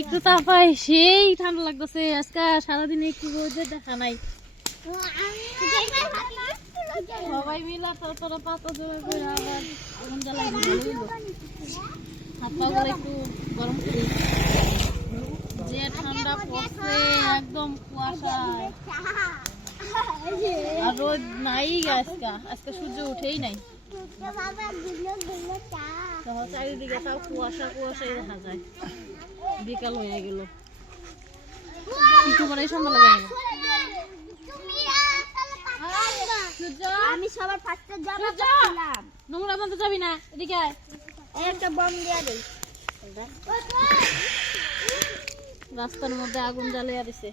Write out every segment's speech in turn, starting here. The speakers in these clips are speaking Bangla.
একটু তাপাই সেই ঠান্ডা লাগতেছে আজকে সারাদিন একটু রোদে দেখা নাই সবাই মিলা তোরা পাতা জমে করে আবার আগুন জ্বালাই হাত পা গুলো একটু গরম করি যে ঠান্ডা পড়ছে একদম কুয়াশায় আর রোদ নাই আজকে আজকে সূর্য উঠেই নাই চারিদিকে তাও কুয়াশা কুয়াশাই দেখা যায় বিকাল হয়ে গেল কিছু করে সন্ধ্যা লাগে আমি সবার ফার্স্টে যাবো নোংরা বন্ধ যাবি না এদিকে একটা বম দিয়ে দেই রাস্তার মধ্যে আগুন জ্বালিয়ে দিছে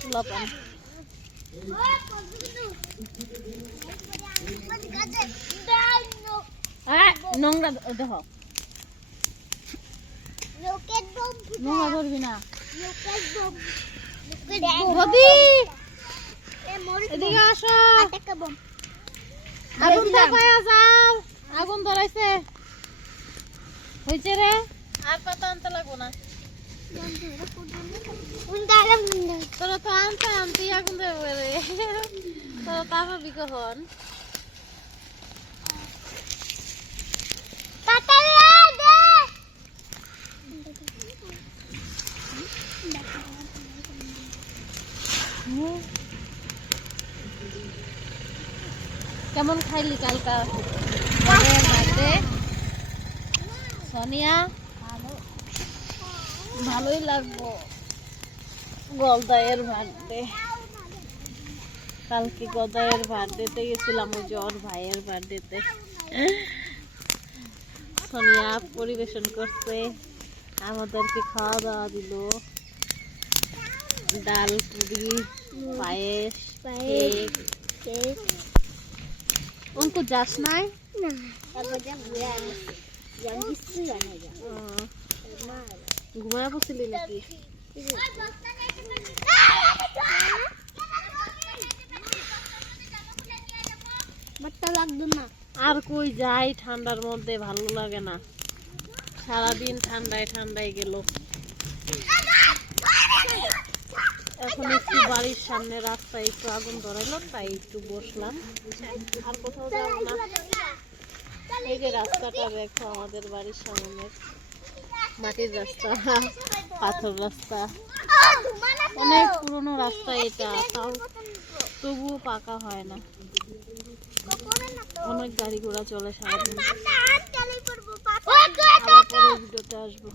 চুলা পান নোংরা দেখো নোংরা ধরবি না এদিকে আসো আগুন পায়া যাও আগুন ধরাইছে হয়েছে রে আর পাতা আনতে লাগবো না তোরা তো আনতে আনতে আগুন দেবে রে তোরা তাপাবি কখন কেমন খাইলি কালকা সোনিয়া ভালোই লাগবো গলদায়ের বার্থডে কালকে গদায়ের বার্থডেতে গেছিলাম ওই যে ওর ভাইয়ের বার্থডেতে সোনিয়া পরিবেশন করছে আমাদেরকে খাওয়া দাওয়া দিল ডাল পুরি পায়েস কেক অঙ্কু যাস নাই ঘুমায় বসিলি নাকি আর কই যাই ঠান্ডার মধ্যে ভালো লাগে না সারাদিন ঠান্ডায় ঠান্ডায় গেল এখন একটু বাড়ির সামনে রাস্তায় একটু আগুন ধরাইলো তাই একটু বসলাম আর কোথাও যাব না এই যে রাস্তাটা দেখো আমাদের বাড়ির সামনে মাটির রাস্তা পাথর রাস্তা অনেক পুরনো রাস্তা এটা তাও তবুও পাকা হয় না অনেক গাড়ি ঘোড়া চলে সারাদিন আবার পরের ভিডিওতে আসবো